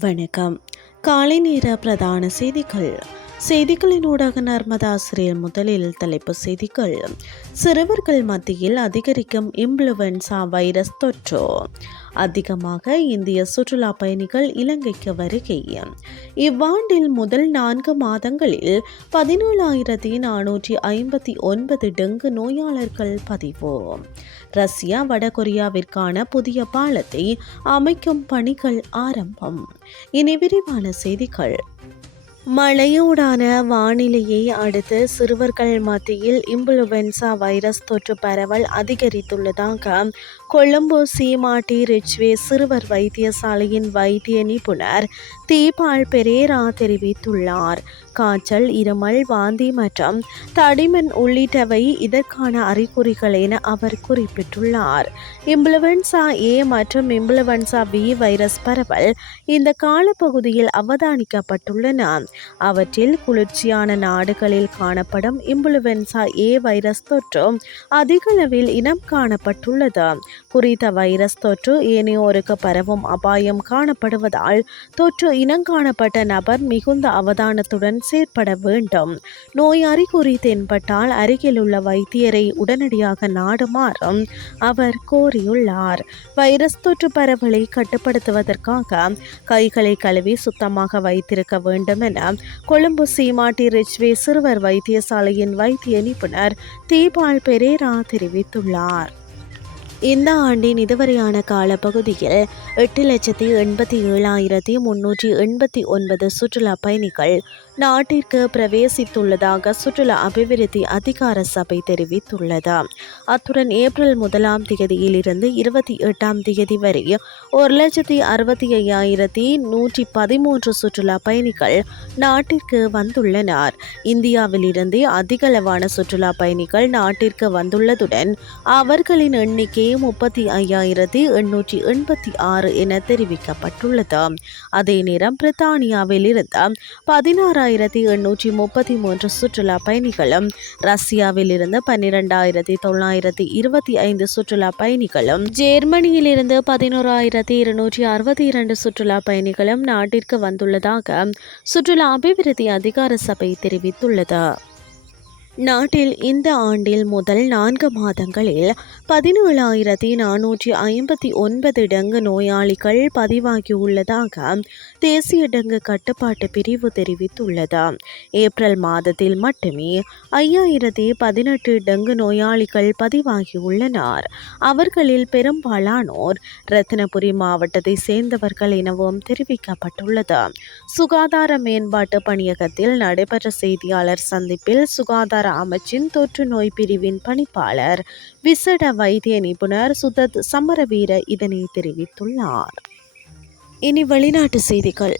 வணக்கம். காலை நேர பிரதான செய்திகள். செய்திகளின் ஊடாக நர்மதா ஆசிரியர் முதலில் தலைப்பு செய்திகள். சிறுவர்கள் மத்தியில் அதிகரிக்கும் இன்ஃப்ளூவன்சா வைரஸ் தொற்று. அதிகமாக இந்திய சுற்றுலா பயணிகள் இலங்கைக்கு வருகை. இவ்வாண்டில் முதல் நான்கு மாதங்களில் பதினேழாயிரத்தி நானூற்றி ஐம்பத்தி ஒன்பது டெங்கு நோயாளர்கள் பதிவு. ரஷ்யா வடகொரியாவிற்கான புதிய பாலத்தை அமைக்கும் பணிகள் ஆரம்பம். இனி விரிவான செய்திகள். மழையோடான வானிலையை அடுத்து சிறுவர்கள் மத்தியில் இம்புலுவென்சா வைரஸ் தொற்று பரவல் அதிகரித்துள்ளதாக கொழும்பு சீமாட்டி ரிச்வே சிறுவர் வைத்தியசாலையின் வைத்திய நிபுணர் தீபால் பெரேரா தெரிவித்துள்ளார். காய்ச்சல் இருமல் வாந்தி மற்றும் தடிமன் உள்ளிட்டவை இதற்கான அறிகுறிகள் என அவர் குறிப்பிட்டுள்ளார். இம்புலுவன்சா ஏ மற்றும் இம்புலுவன்சா பி வைரஸ் பரவல் இந்த காலப்பகுதியில் அவதானிக்கப்பட்டுள்ளன. அவற்றில் குளிர்ச்சியான நாடுகளில் காணப்படும் இம்புலுவென்சா ஏ வைரஸ் தொற்று அதிகளவில் இனம் காணப்பட்டுள்ளது. குறித்த வைரஸ் தொற்று ஏனையோருக்கு பரவும் அபாயம் காணப்படுவதால் தொற்று இனங்காணப்பட்ட நபர் மிகுந்த அவதானத்துடன் செயற்பட வேண்டும். நோய் அறிகுறி தென்பட்டால் அருகிலுள்ள வைத்தியரை உடனடியாக நாடுமாறும் அவர் கோரியுள்ளார். வைரஸ் தொற்று பரவலை கட்டுப்படுத்துவதற்காக கைகளை கழுவி சுத்தமாக வைத்திருக்க வேண்டும் என கொழும்பு சீமாட்டி ரிச்வே சிறுவர் வைத்தியசாலையின் வைத்திய நிபுணர் தீபால் பெரேரா தெரிவித்துள்ளார். இந்த ஆண்டின் இதுவரையான காலப்பகுதியில் எட்டு லட்சத்தி எண்பத்தி ஏழாயிரத்தி முன்னூற்றி எண்பத்தி ஒன்பது சுற்றுலா பயணிகள் நாட்டிற்கு பிரவேசித்துள்ளதாக சுற்றுலா அபிவிருத்தி அதிகார சபை தெரிவித்துள்ளது. அத்துடன் ஏப்ரல் முதலாம் தேதியிலிருந்து இருபத்தி எட்டாம் தேதி வரை ஒரு லட்சத்தி அறுபத்தி ஐயாயிரத்தி நூற்றி பதிமூன்று சுற்றுலா பயணிகள் நாட்டிற்கு வந்துள்ளனர். இந்தியாவிலிருந்து அதிகளவான சுற்றுலா பயணிகள் நாட்டிற்கு வந்துள்ளதுடன் அவர்களின் எண்ணிக்கை முப்பத்தி ஐயாயிரத்தி எண்ணூற்றி எண்பத்தி ஆறு என தெரிவிக்கப்பட்டுள்ளது. அதே நேரம் பிரித்தானியாவில் இருந்து பதினாறாயிரத்தி எண்ணூற்றி முப்பத்தி மூன்று சுற்றுலா பயணிகளும் ரஷ்யாவில் இருந்து பன்னிரெண்டாயிரத்தி தொள்ளாயிரத்தி இருபத்தி ஐந்து சுற்றுலா பயணிகளும் ஜெர்மனியில் இருந்து பதினோராயிரத்தி இருநூற்றி அறுபத்தி இரண்டு சுற்றுலா பயணிகளும் நாட்டிற்கு வந்துள்ளதாக சுற்றுலா அபிவிருத்தி அதிகார சபை தெரிவித்துள்ளது. நாட்டில் இந்த ஆண்டில் முதல் நான்கு மாதங்களில் பதினேழாயிரத்தி நானூற்றி ஐம்பத்தி ஒன்பது டெங்கு நோயாளிகள் பதிவாகியுள்ளதாக தேசிய டெங்கு கட்டுப்பாட்டு பிரிவு தெரிவித்துள்ளது. ஏப்ரல் மாதத்தில் மட்டுமே ஐயாயிரத்தி பதினெட்டு டெங்கு நோயாளிகள் பதிவாகியுள்ளனர். அவர்களில் பெரும்பாலானோர் ரத்னபுரி மாவட்டத்தை சேர்ந்தவர்கள் எனவும் தெரிவிக்கப்பட்டுள்ளது. சுகாதார மேம்பாட்டு பணியகத்தில் நடைபெற்ற செய்தியாளர் சந்திப்பில் சுகாதார அமைச்சின் தொற்று நோய் பிரிவின் பணிப்பாளர் விசேட வைத்திய நிபுணர் சுதத் சமரவீர இதனை தெரிவித்துள்ளார். இனி வெளிநாட்டு செய்திகள்.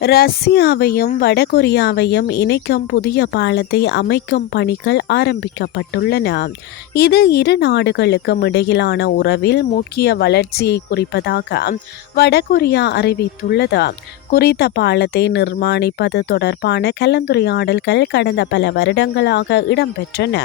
ரஷ்யாவையும் வடகொரியாவையும் இணைக்கும் புதிய பாலத்தை அமைக்கும் பணிகள் ஆரம்பிக்கப்பட்டுள்ளன. இது இரு நாடுகளுக்கும் இடையிலான உறவில் முக்கிய வளர்ச்சியை குறிப்பதாக வடகொரியா அறிவித்துள்ளது. குறித்த பாலத்தை நிர்மாணிப்பது தொடர்பான கலந்துரையாடல்கள் கடந்த பல வருடங்களாக இடம்பெற்றன.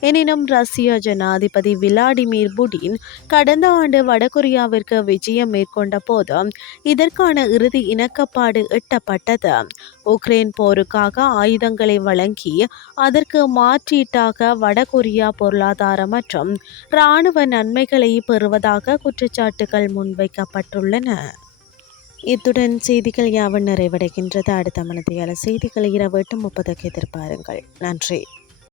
எனினும் ரஷ்ய ஜனாதிபதி விளாடிமிர் புடின் கடந்த ஆண்டு வடகொரியாவிற்கு விஜயம் மேற்கொண்ட போது இதற்கான இறுதி இணக்கப்பாடு எட்டப்பட்டது உக்ரைன் போருக்காக ஆயுதங்களை வழங்கி அதற்கு மாற்றீட்டாக வடகொரியா பொருளாதார மற்றும் இராணுவ நன்மைகளை பெறுவதாக குற்றச்சாட்டுகள் முன்வைக்கப்பட்டுள்ளன. இத்துடன் செய்திகள் யாவும் நிறைவடைகின்றது. அடுத்த மனதையால் செய்திகள் இரவு எட்டு முப்பதுக்கு எதிர்பாருங்கள். நன்றி.